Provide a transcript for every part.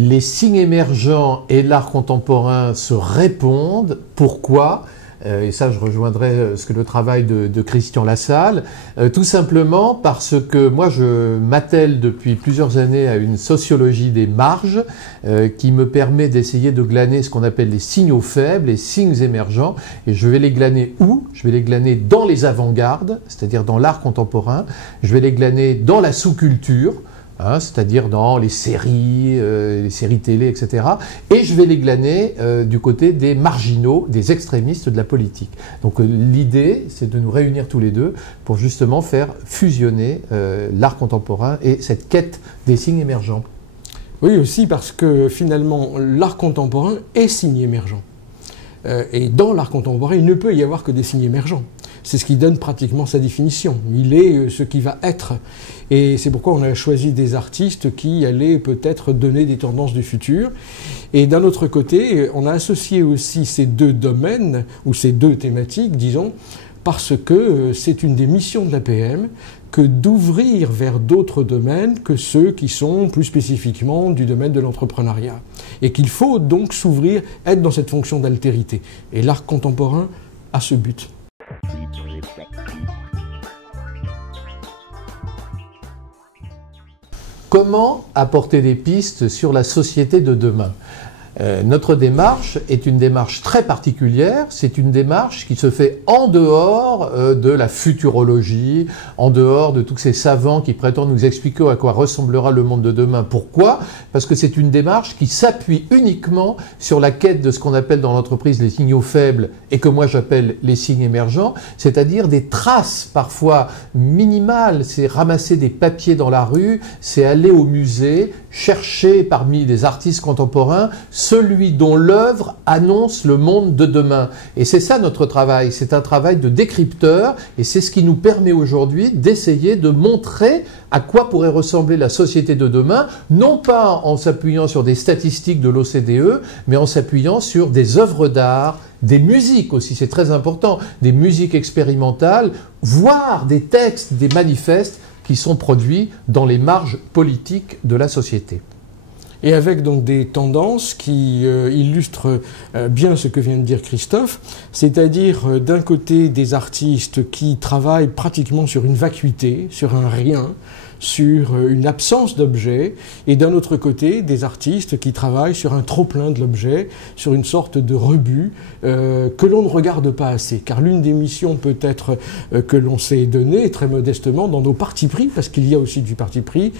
Les signes émergents et l'art contemporain se répondent. Pourquoi ? Et ça, je rejoindrai le travail de Christian Lassalle, tout simplement parce que moi, je m'attelle depuis plusieurs années à une sociologie des marges qui me permet d'essayer de glaner ce qu'on appelle les signaux faibles, les signes émergents. Et je vais les glaner où? Je vais les glaner dans les avant-gardes, c'est-à-dire dans l'art contemporain. Je vais les glaner dans la sous-culture, c'est-à-dire dans les séries télé, etc. Et je vais les glaner du côté des marginaux, des extrémistes de la politique. Donc l'idée, c'est de nous réunir tous les deux pour justement faire fusionner l'art contemporain et cette quête des signes émergents. Oui, aussi parce que finalement, l'art contemporain est signe émergent. Et dans l'art contemporain, il ne peut y avoir que des signes émergents. C'est ce qui donne pratiquement sa définition. Il est ce qui va être. Et c'est pourquoi on a choisi des artistes qui allaient peut-être donner des tendances du futur. Et d'un autre côté, on a associé aussi ces deux domaines, ou ces deux thématiques, disons, parce que c'est une des missions de l'APM que d'ouvrir vers d'autres domaines que ceux qui sont plus spécifiquement du domaine de l'entrepreneuriat. Et qu'il faut donc s'ouvrir, être dans cette fonction d'altérité. Et l'art contemporain a ce but. Comment apporter des pistes sur la société de demain ? Notre démarche est une démarche très particulière, c'est une démarche qui se fait en dehors de la futurologie, en dehors de tous ces savants qui prétendent nous expliquer à quoi ressemblera le monde de demain. Pourquoi ? Parce que c'est une démarche qui s'appuie uniquement sur la quête de ce qu'on appelle dans l'entreprise les signaux faibles et que moi j'appelle les signes émergents, c'est-à-dire des traces parfois minimales, c'est ramasser des papiers dans la rue, c'est aller au musée, chercher parmi les artistes contemporains celui dont l'œuvre annonce le monde de demain. Et c'est ça notre travail, c'est un travail de décrypteur et c'est ce qui nous permet aujourd'hui d'essayer de montrer à quoi pourrait ressembler la société de demain, non pas en s'appuyant sur des statistiques de l'OCDE, mais en s'appuyant sur des œuvres d'art, des musiques aussi, c'est très important, des musiques expérimentales, voire des textes, des manifestes qui sont produits dans les marges politiques de la société. Et avec donc des tendances qui illustrent bien ce que vient de dire Christophe, c'est-à-dire d'un côté des artistes qui travaillent pratiquement sur une vacuité, sur un rien, sur une absence d'objet, et d'un autre côté des artistes qui travaillent sur un trop-plein de l'objet, sur une sorte de rebut que l'on ne regarde pas assez. Car l'une des missions peut-être que l'on s'est donnée, très modestement, dans nos partis pris, parce qu'il y a aussi du parti pris,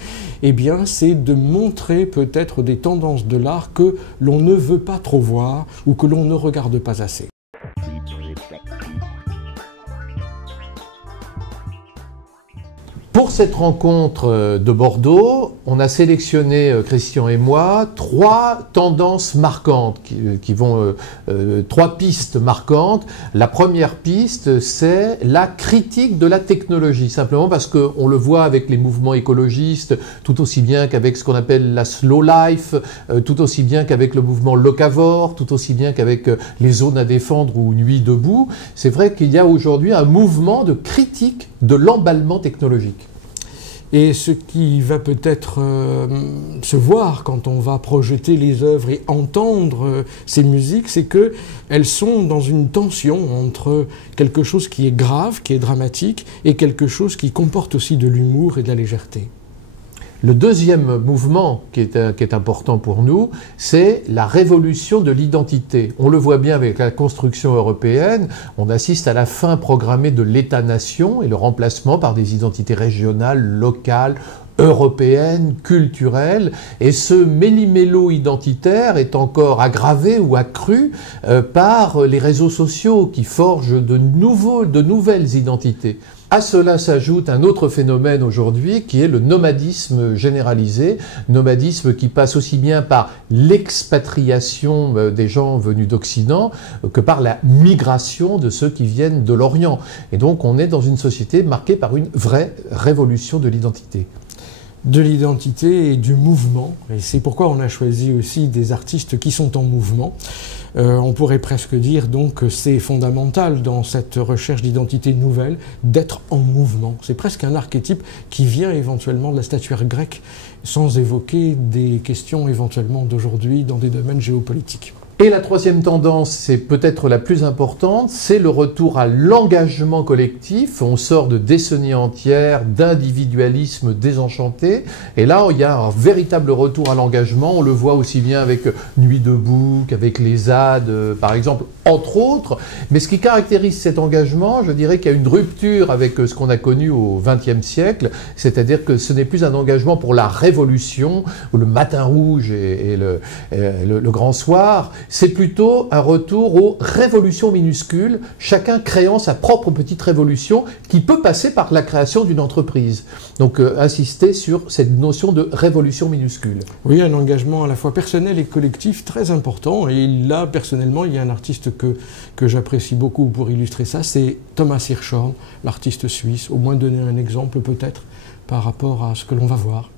eh bien c'est de montrer peut-être des tendances de l'art que l'on ne veut pas trop voir ou que l'on ne regarde pas assez. Pour cette rencontre de Bordeaux, on a sélectionné, Christian et moi, trois tendances marquantes, trois pistes marquantes. La première piste, c'est la critique de la technologie, simplement parce qu'on le voit avec les mouvements écologistes, tout aussi bien qu'avec ce qu'on appelle la slow life, tout aussi bien qu'avec le mouvement locavore, tout aussi bien qu'avec les zones à défendre ou Nuit debout. C'est vrai qu'il y a aujourd'hui un mouvement de critique de l'emballement technologique. Et ce qui va peut-être se voir quand on va projeter les œuvres et entendre ces musiques, c'est qu'elles sont dans une tension entre quelque chose qui est grave, qui est dramatique, et quelque chose qui comporte aussi de l'humour et de la légèreté. Le deuxième mouvement qui est important pour nous, c'est la révolution de l'identité. On le voit bien avec la construction européenne, on assiste à la fin programmée de l'État-nation et le remplacement par des identités régionales, locales, européenne, culturelle, et ce méli-mélo identitaire est encore aggravé ou accru par les réseaux sociaux qui forgent de nouvelles identités. À cela s'ajoute un autre phénomène aujourd'hui qui est le nomadisme généralisé, nomadisme qui passe aussi bien par l'expatriation des gens venus d'Occident que par la migration de ceux qui viennent de l'Orient. Et donc on est dans une société marquée par une vraie révolution de l'identité. de l'identité et du mouvement. Et c'est pourquoi on a choisi aussi des artistes qui sont en mouvement. On pourrait presque dire donc que c'est fondamental dans cette recherche d'identité nouvelle d'être en mouvement. C'est presque un archétype qui vient éventuellement de la statuaire grecque, sans évoquer des questions éventuellement d'aujourd'hui dans des domaines géopolitiques. Et la troisième tendance, c'est peut-être la plus importante, c'est le retour à l'engagement collectif. On sort de décennies entières d'individualisme désenchanté. Et là, il y a un véritable retour à l'engagement. On le voit aussi bien avec Nuit debout qu'avec les ZAD, par exemple, entre autres. Mais ce qui caractérise cet engagement, je dirais qu'il y a une rupture avec ce qu'on a connu au XXe siècle. C'est-à-dire que ce n'est plus un engagement pour la révolution, ou le matin rouge et le grand soir. C'est plutôt un retour aux révolutions minuscules, chacun créant sa propre petite révolution qui peut passer par la création d'une entreprise. Donc insister sur cette notion de révolution minuscule. Oui, un engagement à la fois personnel et collectif très important. Et là, personnellement, il y a un artiste que j'apprécie beaucoup pour illustrer ça, c'est Thomas Hirschhorn, l'artiste suisse. Au moins donner un exemple peut-être par rapport à ce que l'on va voir.